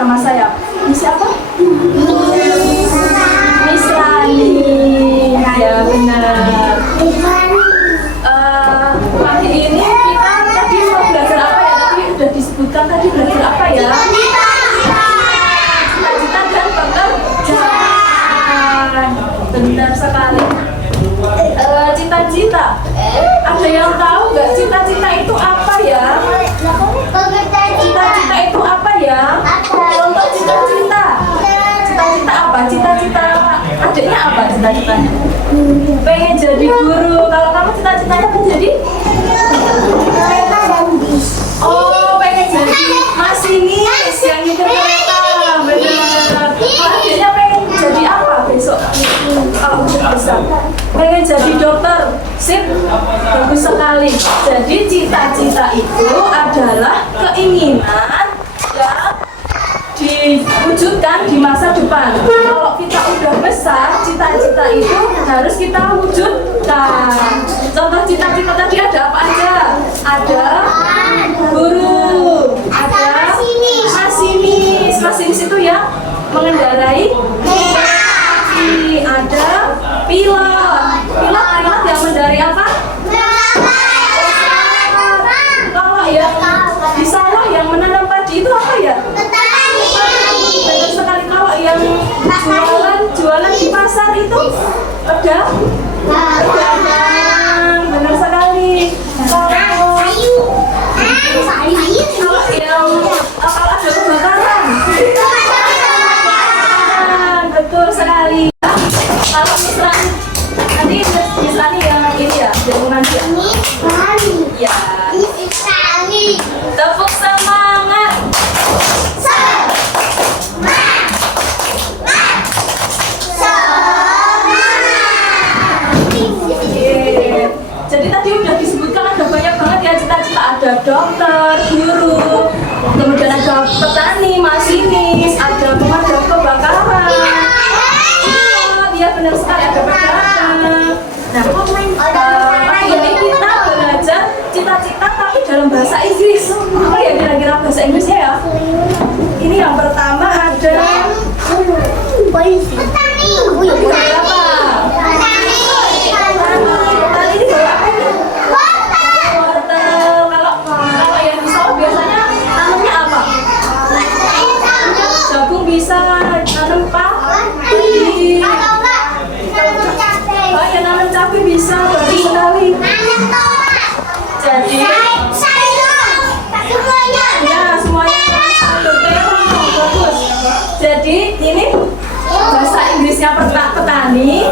nama saya. Miss apa? Miss Rani. Ya benar. Pagi ini kita tadi mau belajar apa ya? Tadi sudah disebutkan tadi belajar apa ya? Cita-cita dan pekerjaan. Benar sekali. Cita-cita. Ada yang tahu nggak cita-cita itu apa ya? Cita-cita itu apa ya? Contoh cita-cita. Cita-cita apa? Cita-cita adiknya apa cita-citanya? Pengen jadi guru. Kalau kamu cita-citanya pengen jadi? Oh, pengen jadi masinis yang nyetir kereta. Benar. Kalau adiknya pengen jadi apa besok? Kalau bisa. Pengen jadi dokter. Sip, bagus sekali. Jadi cita-cita itu adalah keinginan yang diwujudkan di masa depan. Kalau kita udah besar, cita-cita itu harus kita wujudkan. Contoh cita-cita tadi ada apa aja? Ada guru, ada masinis. Masinis itu ya mengendarai ada pilot. Pilot yang mengendarai apa? Kalau yang di sawah yang menanam padi itu apa ya? Benar sekali. Kalau yang jualan di pasar itu pedagang. Benar sekali. Kalau ada kebakaran. Betul sekali. Kalau misalnya tadi misalnya yang ini ya, jagungan dia. Ya. Tepuk semangat. Jadi tadi udah disebutkan ada banyak banget ya cita-cita, ada dokter, guru, kemudian ada petani, masinis, ada pemadam kebakaran. Iya benar sekali, ada pedagang. Nah, pagi ini kita belajar cita-cita tapi dalam bahasa Inggris. Apa ya kira-kira bahasa Inggrisnya ya? Ini yang pertama ada petani. Apa? Bisa nanam padi. Oh ya, nanam cabai bisa, bagus sekali. Jadi ya semuanya bagus. Jadi ini bahasa Inggrisnya petani.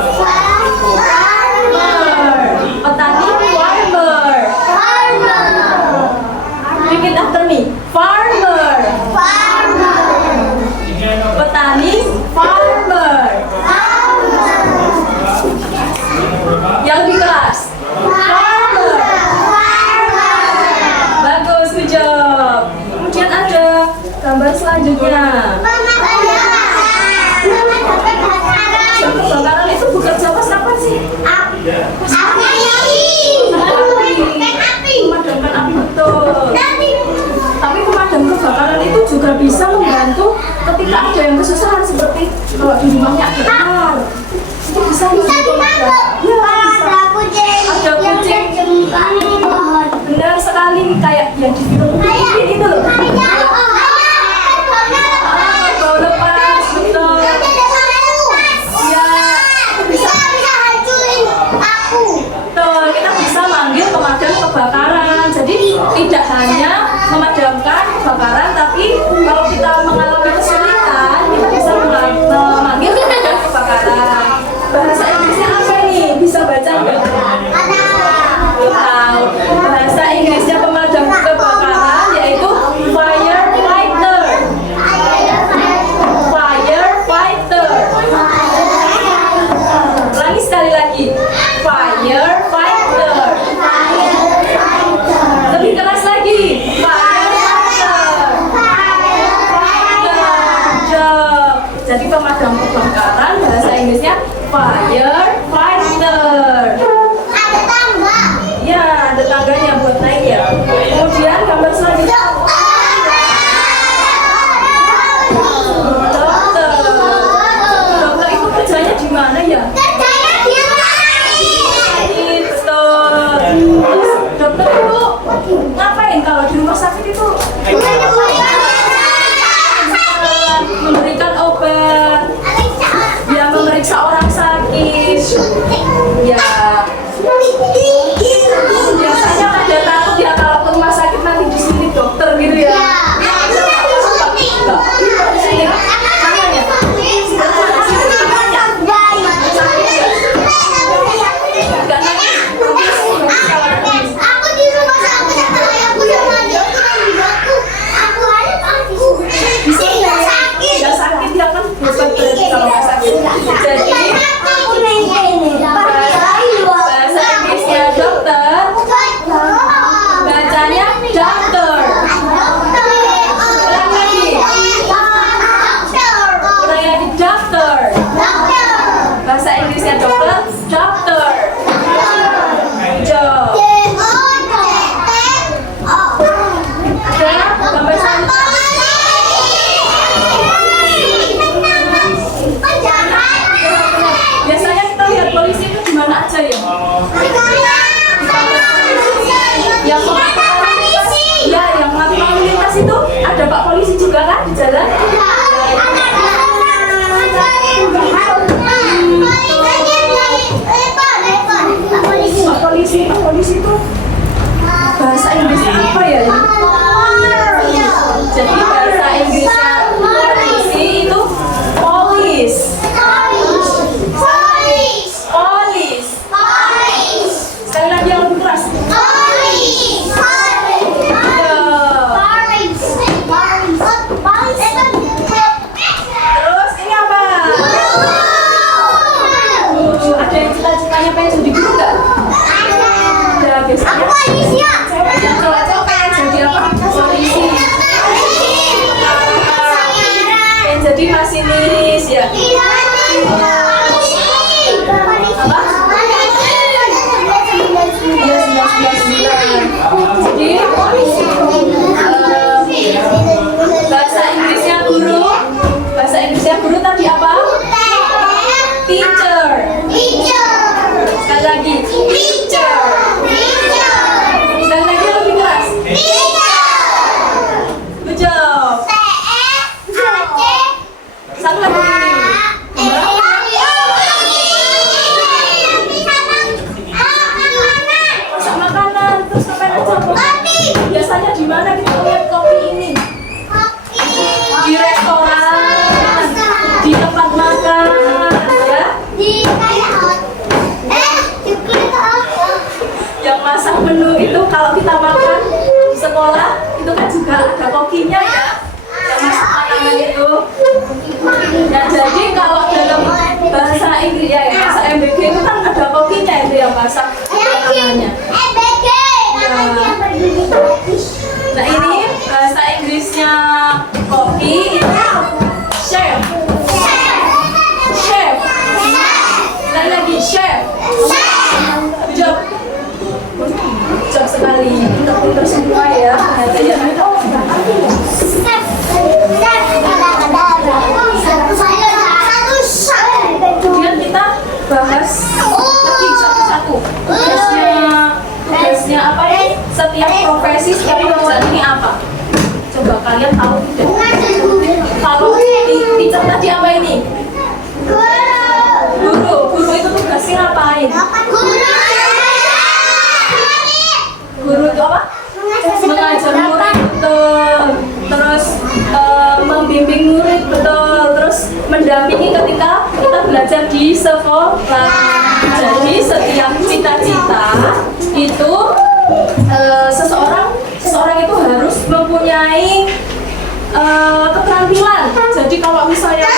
Petani, farmer. Repeat after me. Farmer. Petani, farmer. Yang di kelas, farmer. Bagus, good job. Kemudian ada gambar selanjutnya. Kebakaran itu bekerja pas kapan sih? Memadamkan api, betul. Tapi pemadam kebakaran itu juga bisa membantu ketika ada yang kesusahan, seperti kalau di rumahnya ada ular, itu bisa memadam. Ya, ada kucing. Benar sekali, kayak yang di film itu loh. Bau lepas, betul. Ya, bisa hancurin aku. Betul, kita bisa manggil pemadam kebakaran. Jadi tidak hanya memadamkan kebakaran, tapi kalau kita mengalami kesulitan, kita bisa memanggil pemadam kebakaran. Bahasa Inggrisnya apa nih? Bisa baca nggak? Belum tahu. Bahasa Inggrisnya pemadam kebakaran yaitu kalau kita makan di sekolah itu kan juga ada kokinya ya, yang masak makanan itu. Nah jadi kalau dalam bahasa Inggris ya, bahasa MBG itu kan ada kokinya itu yang masak makanannya. Nah ini bahasa Inggrisnya koki itu chef. Chef. Sekali lagi chef. Job. Job sekali. Pintar-pintar semua ya. Ada yang kemudian kita bahas lagi satu-satu. Tugasnya apa ya? Setiap profesi, setiap pekerjaan ini apa? Coba kalian tahu tidak? Kalau teacher tadi apa ini? Guru itu tugasnya ngapain? Guru itu apa? Mengajar murid, betul. Terus membimbing murid, betul. Terus mendampingi ketika kita belajar di sekolah. Jadi setiap cita-cita itu seseorang itu harus mempunyai keterampilan. Jadi kalau misalnya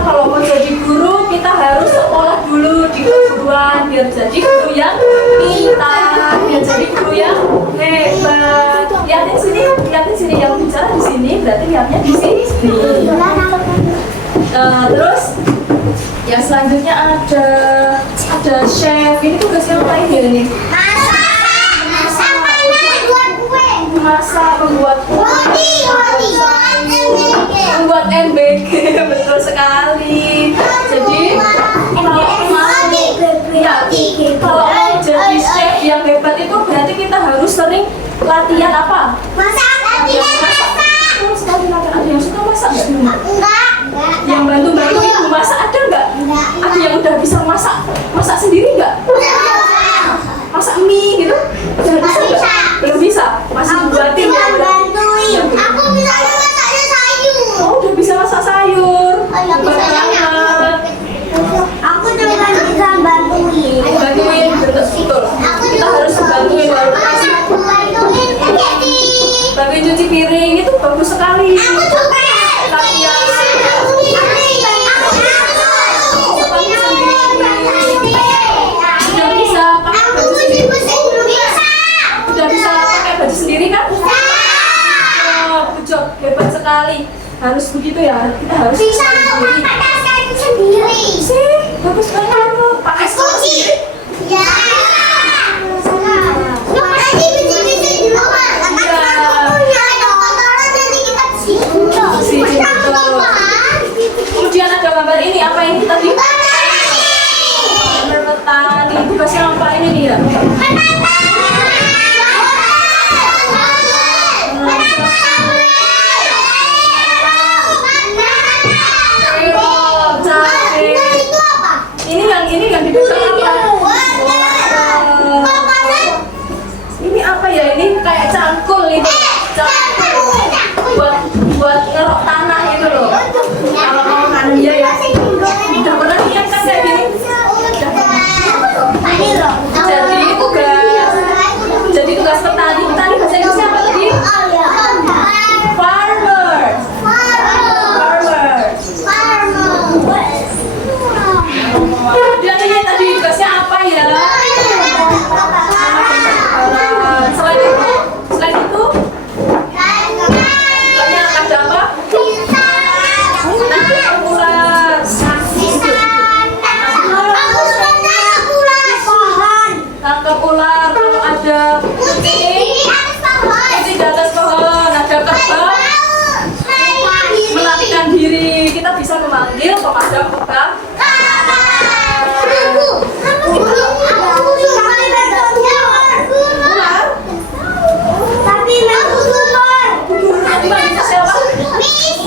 kalau mau jadi guru kita harus sekolah dulu di keguruan biar jadi guru yang pintar, biar jadi guru yang hebat. Lihatin sini yang bicara di sini, berarti lihatnya di sini. Terus yang selanjutnya ada chef. Ini tugasnya apa ini? Masak, membuat MBG. Betul sekali. Jadi kalau mau jadi chef yang hebat itu berarti kita harus sering latihan apa? Ada yang suka masak nggak di rumah? Yang bantu ibu masak ada nggak? Ada yang udah bisa masak sendiri nggak? Masak mie gitu? Udah bisa nggak? Belum bisa? Masih buatin ya? Aku bisa masaknya sayur. Oh, udah bisa masak sayur. Aku juga bisa bantuin. Betul. Kita harus bantuin bantuin cuci piring, itu bagus sekali. Latihan. Sudah bisa pakai baju sendiri kan? Job hebat sekali. Harus begitu ya. Kita harus Bisa sendiri. Sih, bagus banget. Pakai kunci. Ya. Nanti bisa di rumah. Kemudian ada gambar ini, apa ini tadi? Petani. Tugasnya apa ini nih ya? Ini yang dipegang apa? Ini apa ya? Ini kayak cangkul itu. Cangkul buat ngerok tanah itu loh. Kalau mau kan dia ya. Udah pernah lihat kan kayak gini? Jadi tugas petani bahasa Inggrisnya apa tadi? Farmer. Dia ini tadi tugasnya apa ya? Selain itu banyak ada apa? Tangkap ular. Kalau ada kucing di atas pohon, ada kerbau melarikan diri, kita bisa memanggil pemadam kebakaran.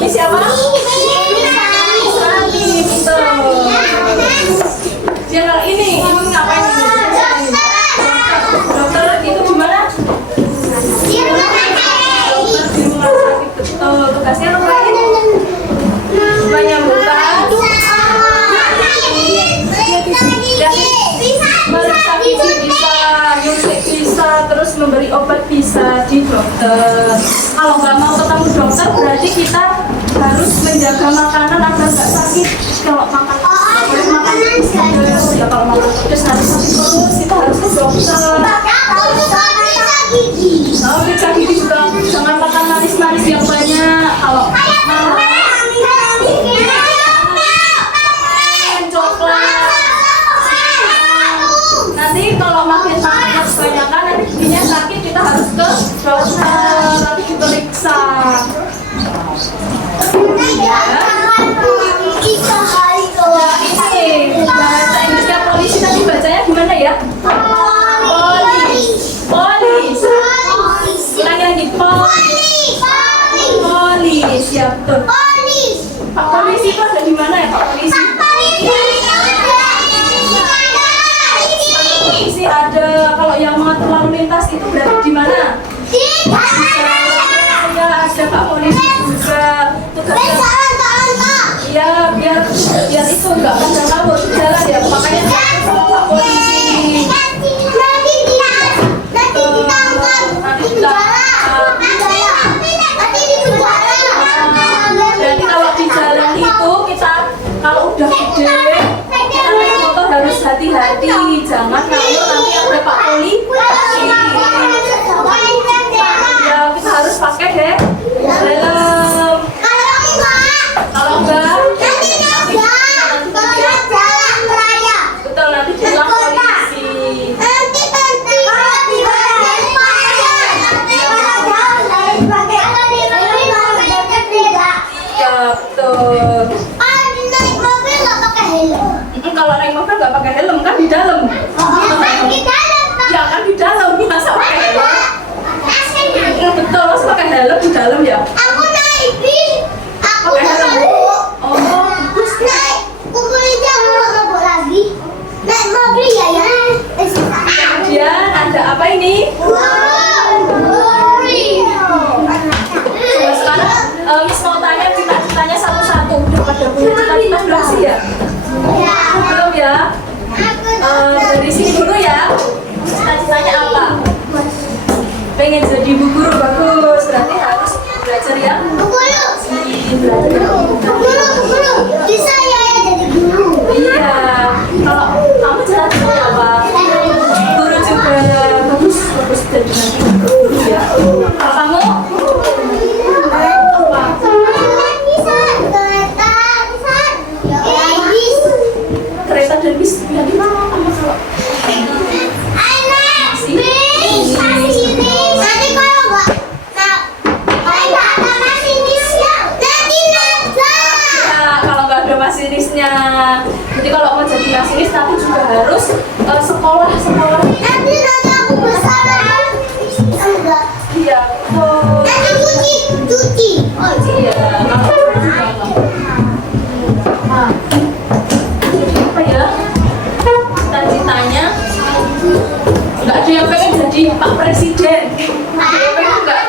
Siapa? Channel ini ngapain ini? Dokter itu gimana? Di rumah sakit, betul. Tugasnya ngapain? Menyembuhkan meriksa gigi bisa, nyuntik bisa, terus bisa di dokter. Kalau nggak mau ketemu dokter berarti kita harus menjaga makanan agar nggak sakit. Kalau makan makanan ya kalau makan pedas nanti sakit terus, kita harus ke dokter. Kalau periksa gigi juga jangan makan manis-manis yang banyak. Kalau coklat nanti kalau makin makan kebanyakan nanti giginya sakit, kita harus ke dokter nanti diperiksa. Ini bahasa Inggrisnya polisi, tadi bacanya gimana ya? Polis. Ulang lagi, polis. Ya betul. Pak polisi itu ada di mana ya Pak polisi? Polisi ada, kalau yang mengatur lalu lintas itu berarti di mana? Ya ada Pak polisi juga. Tugasnya ya biar itu enggak pada kabur di jalan ya, makanya sama Pak polisi. Berarti kalau di jalan itu kita kalau udah gede kita naik motor harus hati-hati, jangan kalau nanti ada Pak polisi. Ya kita harus pakai helm. Kalau enggak betul nanti bilang polisi. Ya betul. Kalau naik mobil nggak pakai helm kan di dalam. Ya kan di dalam, masa pakai helm? Betul, masa pakai helm di dalam ya? Aku naik bis. Aku Pakai helm. Oh, bagus. naik kukulnya aku nggak mabuk lagi. Naik mobil ya. Kemudian ada apa ini? Coba sekarang Miss mau tanya cita-citanya satu-satu. Udah pada punya cita-cita belum sih ya? Belum ya? Dari sini dulu ya. Cita-citanya apa? Pengen jadi bu guru, bagus. Berarti harus belajar yang Guru, bisa ya jadi guru. iya. Kalau kamu cita-citanya apa? Guru juga bagus jadi nanti guru ya. Kalau kamu? Kereta dan bis ya di mana kamu kalau? Ya, kalau nggak ada masinisnya. Jadi kalau mau jadi masinis tapi juga harus sekolah. Iya, betul. Iya, nah, jadi apa ya? Cita-citanya nggak ada yang pengen jadi Pak Presiden. Pengen nggak?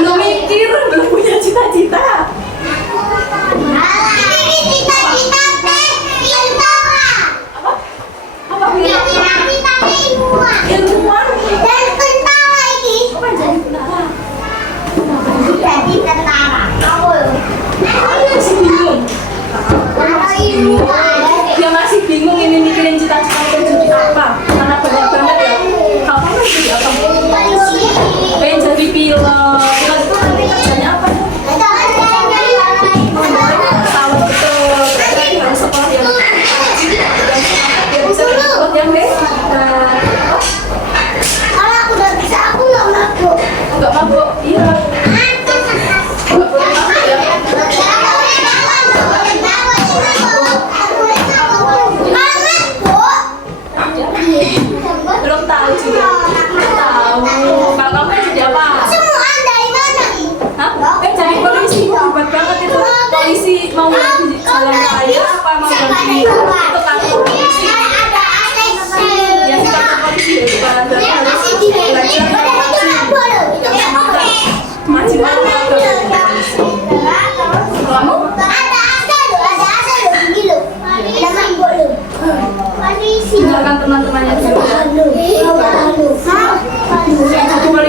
Belum mikir, belum punya cita-cita.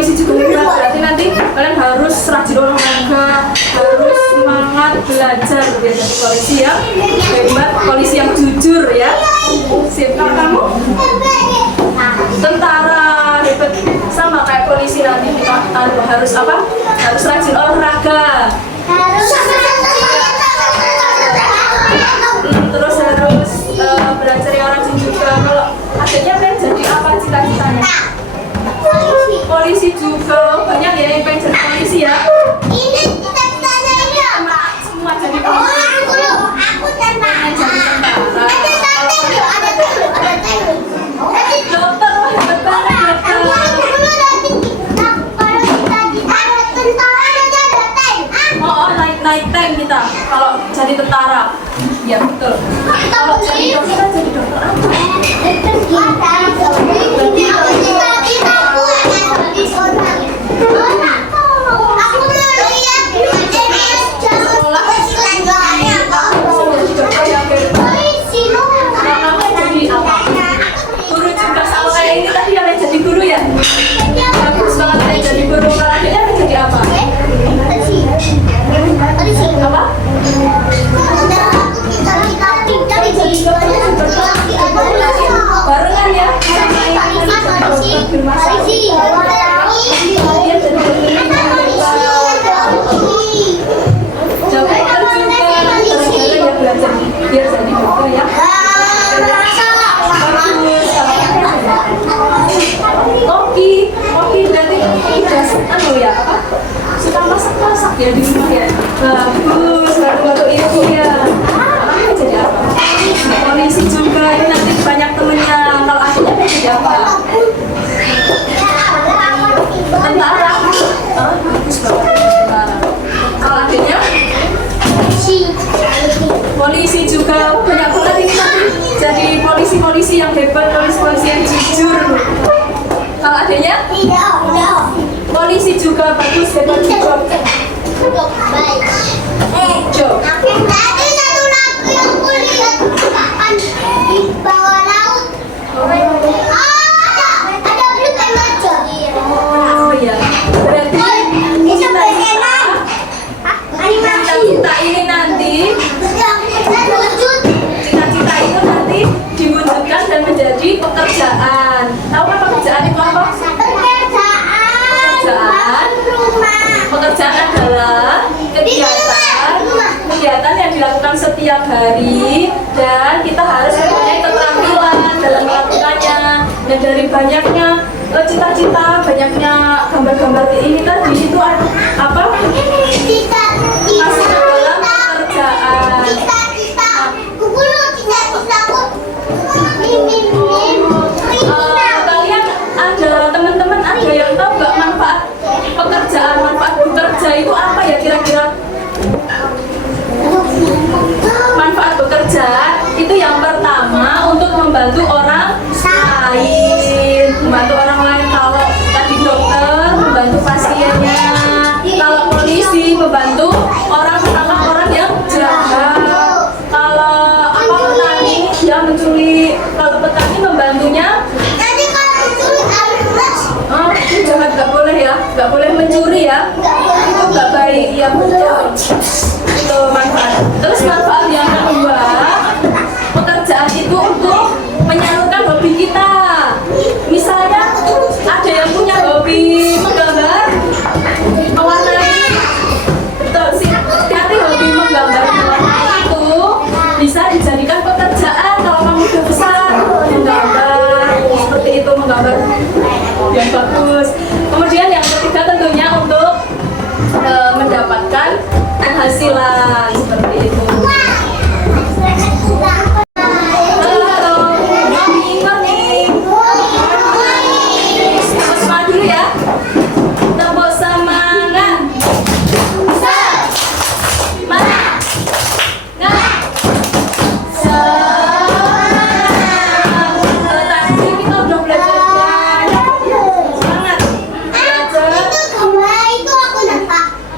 polisi juga hebat, berarti nanti kalian harus rajin olahraga, harus semangat belajar biar jadi polisi yang hebat, polisi yang jujur ya. Sip, kalau kamu tentara hebat sama kayak polisi nanti kita harus apa? Harus rajin olahraga. Terus harus belajar yang rajin juga. Kalau adanya pengen jadi apa cita-citanya? Polisi juga, banyak ya yang pengen jadi polisi ya. Ini cita-citanya ini apa? Semua jadi polisi. Aku tentara. Ada teknik. Dokter, wah hebat banget dokter. Oh, naik tank kita kalau jadi tentara. Ya betul. Kalau jadi dokter kan jadi dokter apa? Jadi dokter yang hebat. Kalau kamu jadi apa? Guru juga sama kayak ini tadi yang jadi guru ya? Bagus banget yang jadi guru. Kalau adiknya yang jadi apa? Apa? Barengan ya? Biar jadi dokter ya. Kopi berarti udah anu ya apa? Suka masak ya di rumah ya. Bagus, bantu ibu ya. Kamu jadi apa? Polisi juga, ini nanti banyak temennya. Kalau adiknya mau jadi apa? Tentara. Oh, bagus banget tentara. Kalau adiknya? Polisi juga, banyak banget ini nanti jadi polisi-polisi yang hebat, polisi-polisi yang jujur. Kalau adanya? Polisi juga bagus, hebat juga. Job. Tadi satu lagu yang kulihat kapan di bawah laut. Ada blue aja. Oh iya, berarti cita-cita ini nanti, cita-cita itu nanti diwujudkan dan menjadi pekerjaan. Tahu kan pekerjaan itu apa? Pekerjaan adalah kegiatan yang dilakukan setiap hari dan kita harus mempunyai keterampilan dalam melakukannya. Dan dari banyaknya cita-cita, banyaknya gambar-gambar ini tadi itu apa? Masuk ke dalam pekerjaan. Kalian ada teman-teman ada yang tahu nggak manfaat pekerjaan, manfaat bekerja itu apa ya kira-kira? Manfaat bekerja itu yang pertama untuk membantu orang lain, membantu orang lain. Kalau tadi dokter membantu pasiennya, kalau polisi membantu orang yang jahat, kalau apa petani dia mencuri, kalau petani membantunya. Oh, itu jahat, nggak boleh ya, nggak boleh mencuri ya, itu nggak baik ya betul. Itu manfaat. Terus manfaat yang kedua, pekerjaan itu untuk menyalurkan hobi kita. Misalnya ada yang punya hobi menggambar, mewarnai, betul sih. Nanti hobi menggambar itu bisa dijadikan pekerjaan kalau kamu udah besar, menggambar seperti itu, menggambar yang bagus. Kemudian yang ketiga tentunya untuk mendapatkan penghasilan seperti itu. Halo, morning. Semangat dulu ya. Tepuk semangat. Semangat. Tadi kita udah belajar banyak. Semangat.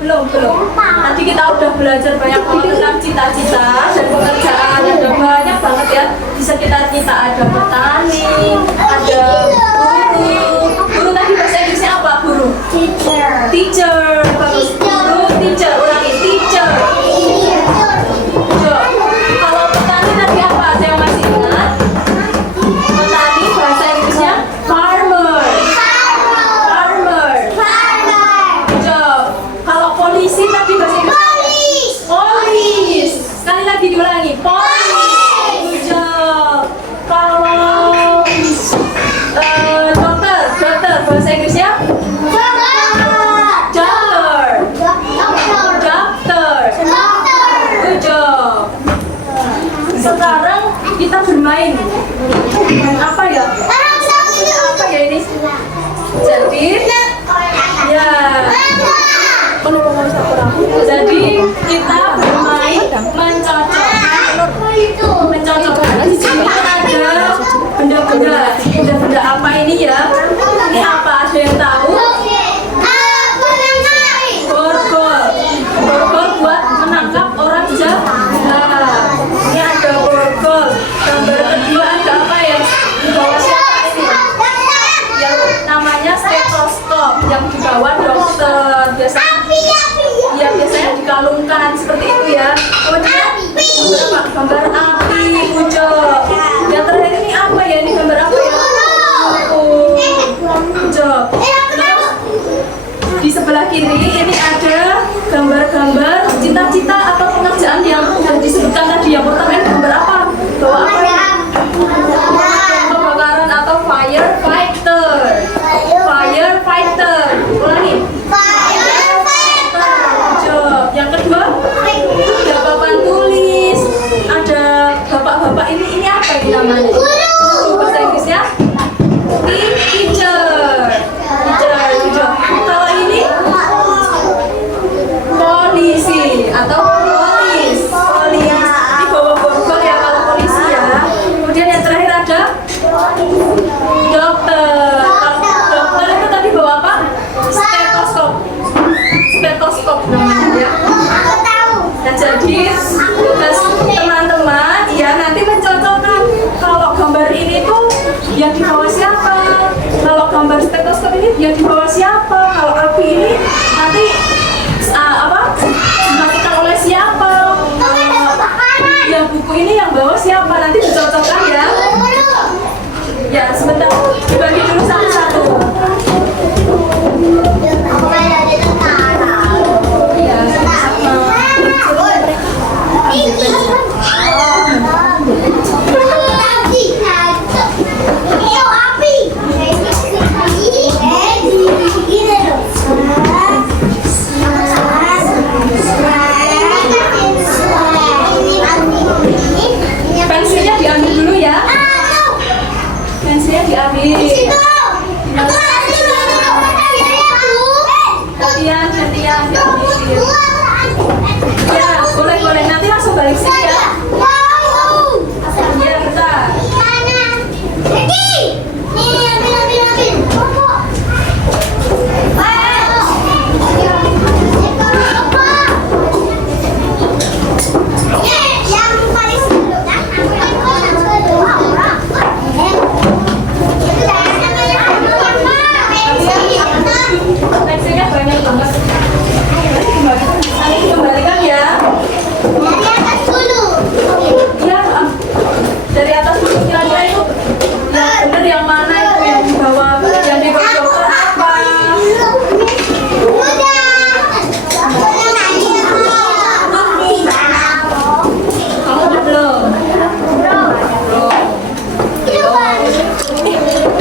Belum. Tadi kita udah belajar banyak banget tentang cita-cita dan pekerjaan. Ada banyak banget ya. Di sekitar kita ada petani, ada guru. Guru tadi bahasa Inggrisnya apa, guru? kita bermain mencocokkan. Di sini ada benda-benda apa ini ya? Ini apa? Ada yang tahu? Borgol buat menangkap orang jahat. Ini ada borgol. Gambar kedua ada apa ya? Di bawah siapa ini? Yang namanya stetoskop, yang dibawa dokter. Biasanya dikalungkan seperti itu ya. Kemudian gambar api muncul. Yang terakhir ini apa ya? Ini gambar apa ya? Muncul. Di sebelah kiri ini ada gambar-gambar cita-cita atau pekerjaan yang sudah disebutkan tadi. Yang pertama ini gambar apa? Bawa apa ya? Kebakaran atau firefighter. Firefighter. Ulangi. Yang kedua ada papan tulis, ada bapak-bapak ini apa ini namanya? Bahasa Inggrisnya teacher. Kalau ini polisi atau polis. Ini bawa borgol ya kalau polisi ya. Kemudian yang terakhir ada dokter. Kalau dokter itu tadi bawa apa? Stetoskop namanya ya. Nah, jadi tugas teman-teman ya nanti mencocokkan kalau gambar ini tuh yang dibawa siapa, kalau gambar stetoskop ini yang dibawa siapa, kalau api ini nanti dimatikan oleh siapa, yang buku ini yang bawa siapa, nanti dicocokkan ya. Ya sebentar dibagi dulu satu-satu. Iya sama-sama. Pensilnya diambil dulu ya. Pensilnya diambil. Gantian diambil. Ya, boleh. Nanti langsung balik sini ya. Ya, bentar. Teksturnya banyak banget. Nanti dikembalikan ya. Iya, dari atas dulu kira-kira itu yang benar yang mana itu yang dibawa dokter apa? Kamu udah belum?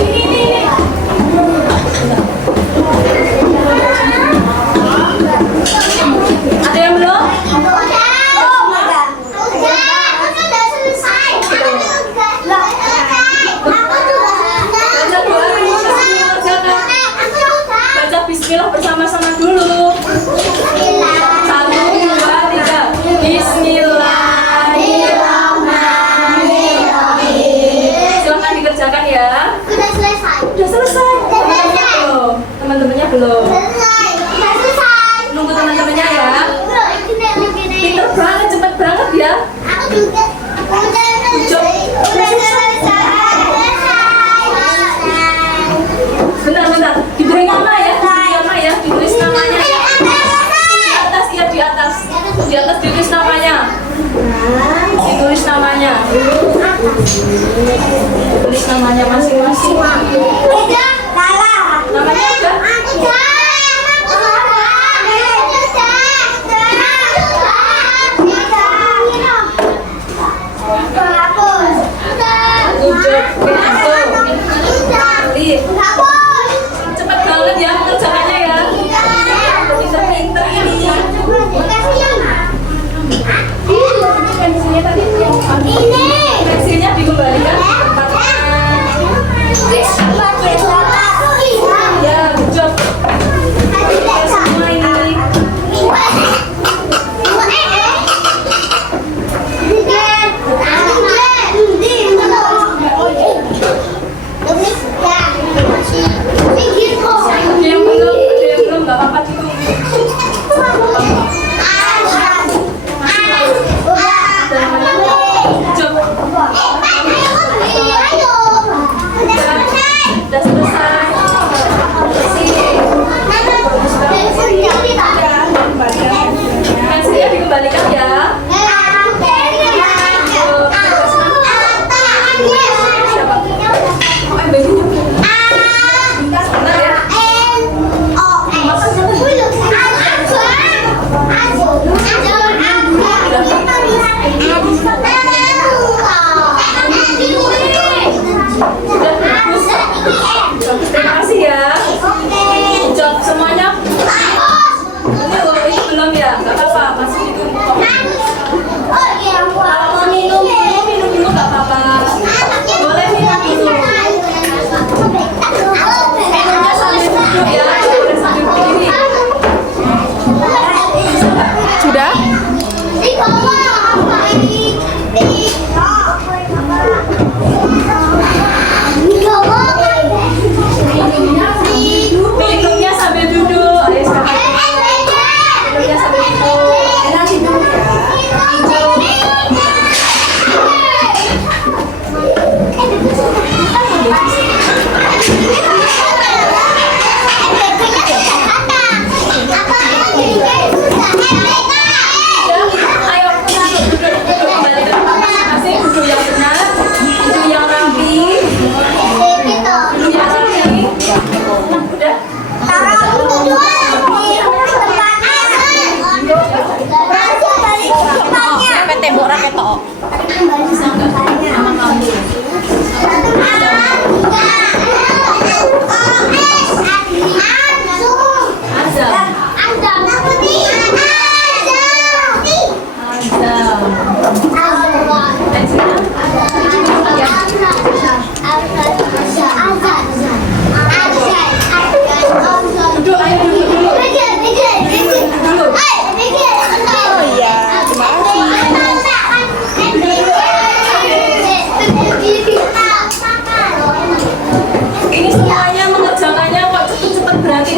Ini. Ada yang belum? Baca bismillah bersama-sama dulu. 1, 2, 3. Bismillahirrahmanirrahim. Silahkan dikerjakan ya. Udah selesai. Teman-temannya belum. Nunggu teman-temannya ya. Pinter banget, cepet banget ya. Bentar. Diberi nama ya. Ditulis namanya ya. Di atas ditulis namanya. Tulis namanya masing-masing. Namanya udah? Cepet banget ya mengerjakannya ya. Pinter-pinter ini. Pensilnya tadi pensilnya dikembalikan ke tempatnya. Ya, good job.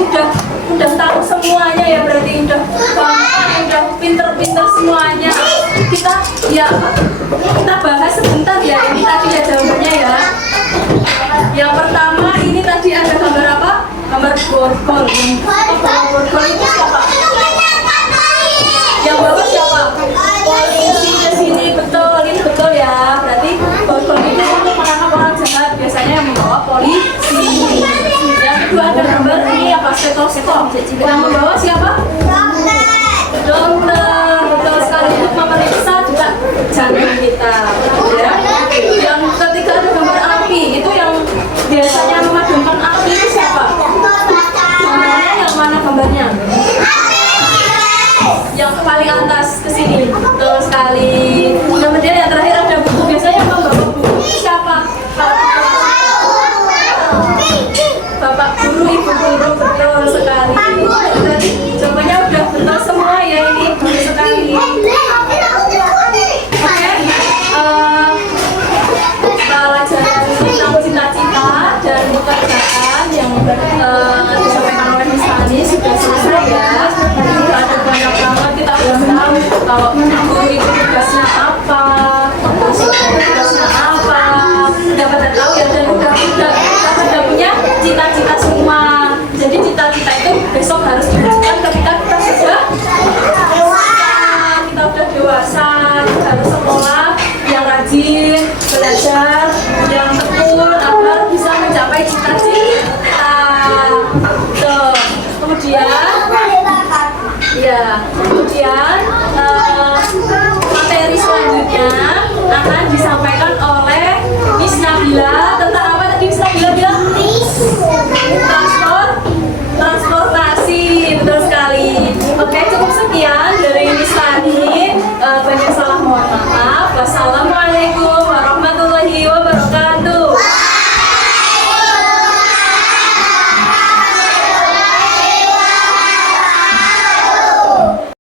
udah tahu semuanya ya, berarti udah gampang, udah pinter-pinter semuanya. Kita bahas sebentar ya, ini tadi ya jawabannya ya. Yang pertama ini tadi ada gambar apa? Gambar borgol. Borgol itu siapa? Yang bawah siapa? Polisi ke sini, betul, ini betul ya. Berarti borgol itu untuk menangkap orang jahat, biasanya yang membawa polisi. Yang kedua ada gambar ini apa? Stetoskop. Yang membawa siapa? Dokter, betul sekali, untuk memeriksa juga jantung kita. Ya. Yang ketiga ada gambar api, itu yang biasanya memadamkan api itu siapa? Gambarnya yang mana gambarnya? Yang paling atas ke sini, betul sekali. Kemudian yang terakhir ada buku, biasanya yang membawa buku siapa? Bapak guru, ibu guru, betul sekali. Jawabannya udah betul semua ya, ini betul sekali. Pelajaran tentang cita-cita dan pekerjaan yang disampaikan oleh Miss Tani sudah selesai ya. Sudah ada banyak banget, kita udah tahu kalau guru itu tugasnya apa, terus tugasnya apa, udah pada tahu ya, dan udah punya cita-cita semua. Jadi cita-cita itu besok harus diwujudkan ketika kita sudah dewasa. Kita harus sekolah yang rajin, belajar yang tekun agar bisa mencapai cita-cita. Tuh. Kemudian ya